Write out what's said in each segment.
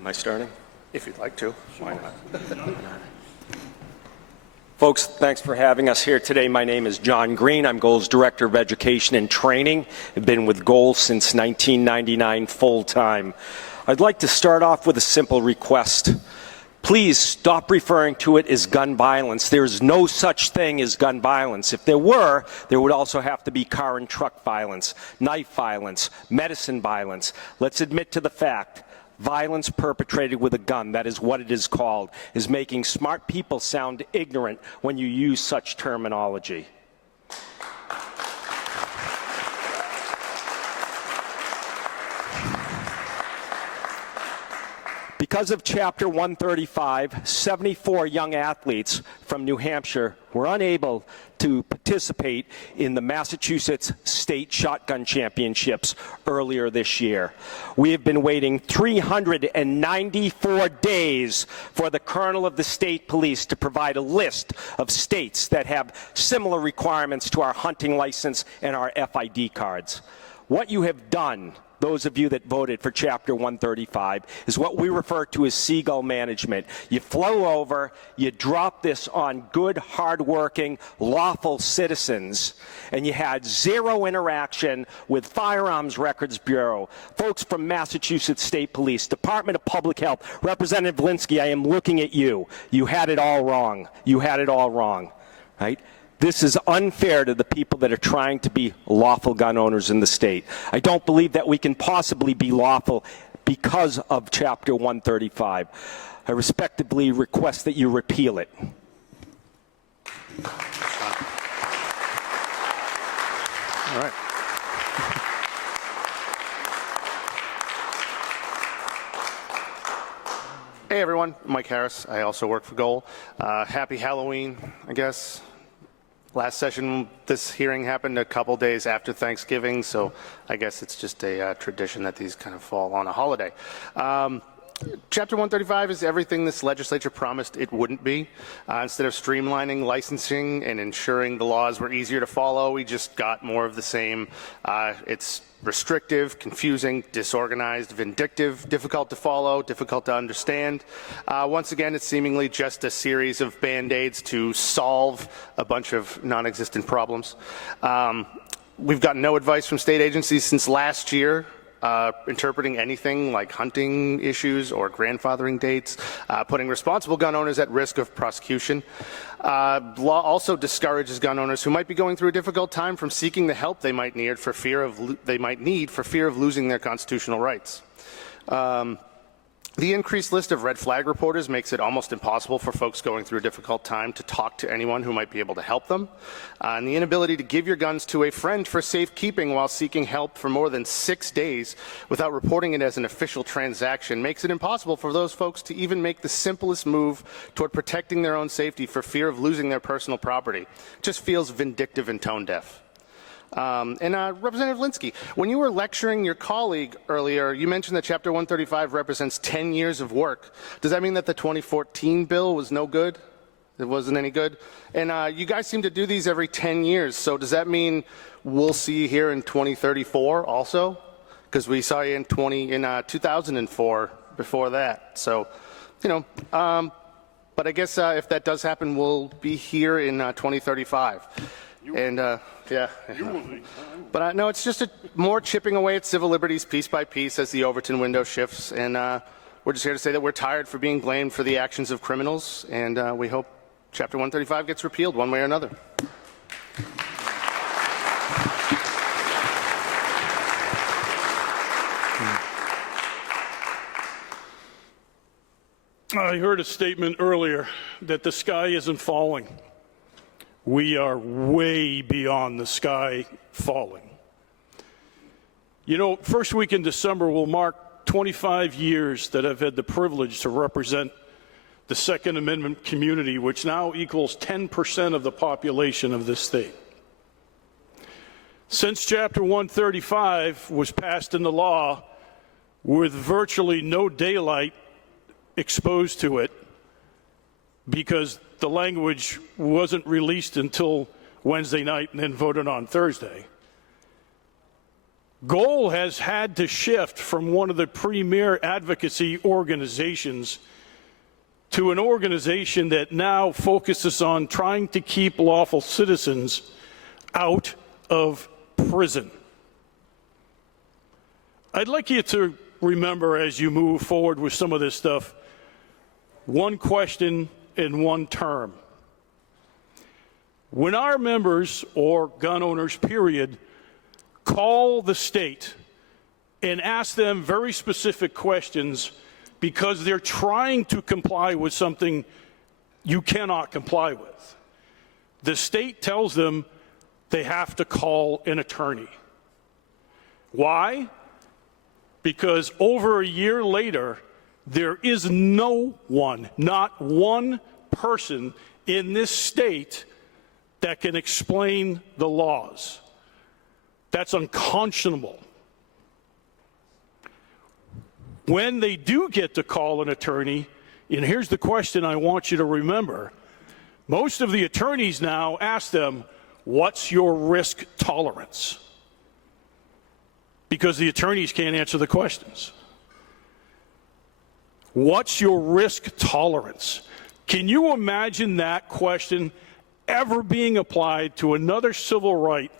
Am I starting? If you'd like to. Why not? Folks, thanks for having us here today. My name is John Green. I'm Goal's Director of Education and Training. I've been with Goal since 1999 full-time. I'd like to start off with a simple request. Please stop referring to it as gun violence. There is no such thing as gun violence. If there were, there would also have to be car and truck violence, knife violence, medicine violence. Let's admit to the fact. Violence perpetrated with a gun, that is what it is called, is making smart people sound ignorant when you use such terminology. Because of Chapter 135, 74 young athletes from New Hampshire were unable to participate in the Massachusetts State Shotgun Championships earlier this year. We have been waiting 394 days for the Colonel of the State Police to provide a list of states that have similar requirements to our hunting license and our FID cards. What you have done, those of you that voted for Chapter 135, is what we refer to as seagull management. You flow over, you drop this on good, hardworking, lawful citizens, and you had zero interaction with Firearms Records Bureau, folks from Massachusetts State Police, Department of Public Health. Representative Linsky, I am looking at you. You had it all wrong. You had it all wrong, right? This is unfair to the people that are trying to be lawful gun owners in the state. I don't believe that we can possibly be lawful because of Chapter 135. I respectfully request that you repeal it. All right. Hey everyone, Mike Harris. I also work for Goal. Happy Halloween, I guess. Last session, this hearing happened a couple days after Thanksgiving, so I guess it's just a tradition that these kind of fall on a holiday. Chapter 135 is everything this legislature promised it wouldn't be. Instead of streamlining licensing and ensuring the laws were easier to follow, we just got more of the same. It's restrictive, confusing, disorganized, vindictive, difficult to follow, difficult to understand. Once again, it's seemingly just a series of Band-Aids to solve a bunch of non-existent problems. We've gotten no advice from state agencies since last year interpreting anything like hunting issues or grandfathering dates, putting responsible gun owners at risk of prosecution. Law also discourages gun owners who might be going through a difficult time from seeking the help they might need for fear of losing their constitutional rights. The increased list of red flag reporters makes it almost impossible for folks going through a difficult time to talk to anyone who might be able to help them. And the inability to give your guns to a friend for safekeeping while seeking help for more than 6 days without reporting it as an official transaction makes it impossible for those folks to even make the simplest move toward protecting their own safety for fear of losing their personal property. It just feels vindictive and tone deaf. Representative Linsky, when you were lecturing your colleague earlier, you mentioned that Chapter 135 represents 10 years of work. Does that mean that the 2014 bill was no good? It wasn't any good? And you guys seem to do these every 10 years, so does that mean we'll see you here in 2034 also? Because we saw you in 2004 before that. So, you know, but I guess if that does happen, we'll be here in 2035. Yeah. But no, it's just more chipping away at civil liberties piece by piece as the Overton window shifts. And we're just here to say that we're tired for being blamed for the actions of criminals. And we hope Chapter 135 gets repealed one way or another. I heard a statement earlier that the sky isn't falling. We are way beyond the sky falling. You know, first week in December will mark 25 years that I've had the privilege to represent the Second Amendment community, which now equals 10% of the population of this state. Since Chapter 135 was passed into law with virtually no daylight exposed to it, because the language wasn't released until Wednesday night and then voted on Thursday. Goal has had to shift from one of the premier advocacy organizations to an organization that now focuses on trying to keep lawful citizens out of prison. I'd like you to remember, as you move forward with some of this stuff, one question and one term. When our members, or gun owners, period, call the state and ask them very specific questions because they're trying to comply with something you cannot comply with, the state tells them they have to call an attorney. Why? Because over a year later, there is no one, not one person in this state that can explain the laws. That's unconscionable. When they do get to call an attorney, and here's the question I want you to remember, most of the attorneys now ask them, what's your risk tolerance? Because the attorneys can't answer the questions. What's your risk tolerance? Can you imagine that question ever being applied to another civil right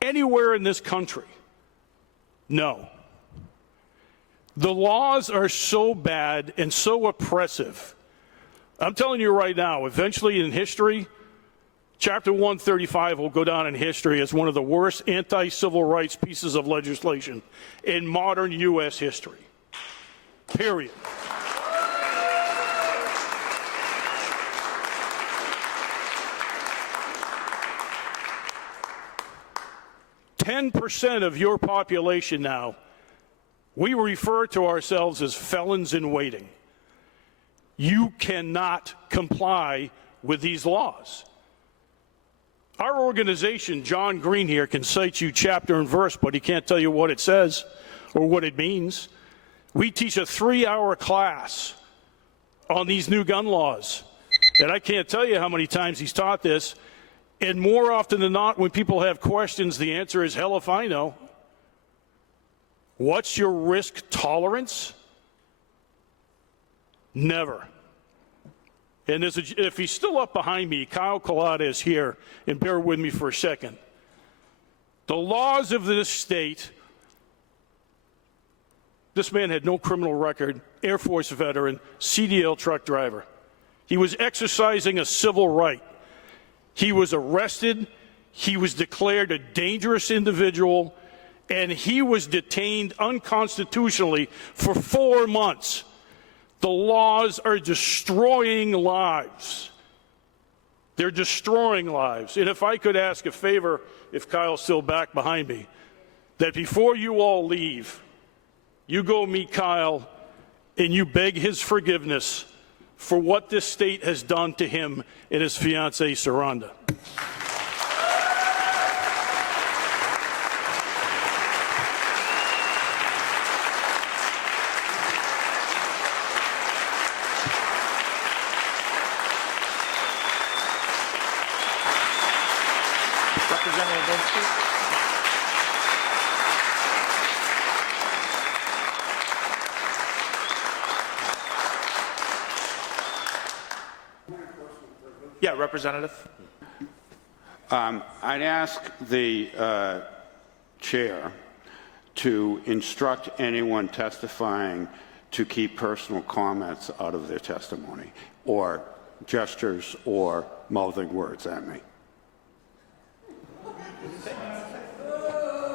anywhere in this country? No. The laws are so bad and so oppressive. I'm telling you right now, eventually in history, Chapter 135 will go down in history as one of the worst anti-civil rights pieces of legislation in modern U.S. history. Period. %10 of your population now, we refer to ourselves as felons in waiting. You cannot comply with these laws. Our organization, John Green here, can cite you chapter and verse, but he can't tell you what it says or what it means. We teach a 3-hour class on these new gun laws, and I can't tell you how many times he's taught this, and more often than not, when people have questions, the answer is, hell if I know. What's your risk tolerance? Never. And if he's still up behind me, Kyle Collada is here, and bear with me for a second. The laws of this state, this man had no criminal record, Air Force veteran, CDL truck driver. He was exercising a civil right. He was arrested, he was declared a dangerous individual, and he was detained unconstitutionally for 4 months. The laws are destroying lives. They're destroying lives. And if I could ask a favor, if Kyle's still back behind me, that before you all leave, you go meet Kyle and you beg his forgiveness for what this state has done to him and his fiancée, Saranda. Yeah, Representative. I'd ask the chair to instruct anyone testifying to keep personal comments out of their testimony, or gestures or mouthing words at me.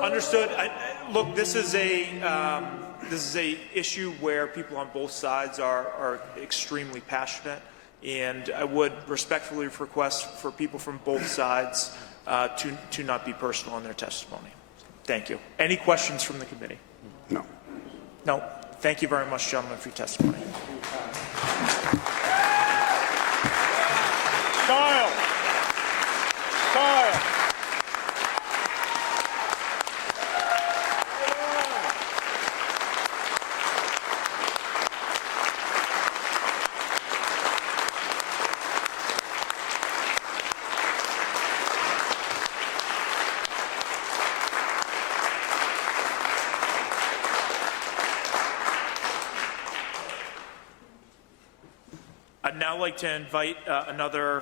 Understood. Look, this is a issue where people on both sides are extremely passionate. And I would respectfully request for people from both sides to not be personal in their testimony. Thank you. Any questions from the committee? No. No. Thank you very much, gentlemen, for your testimony. Kyle! Kyle! I'd now like to invite another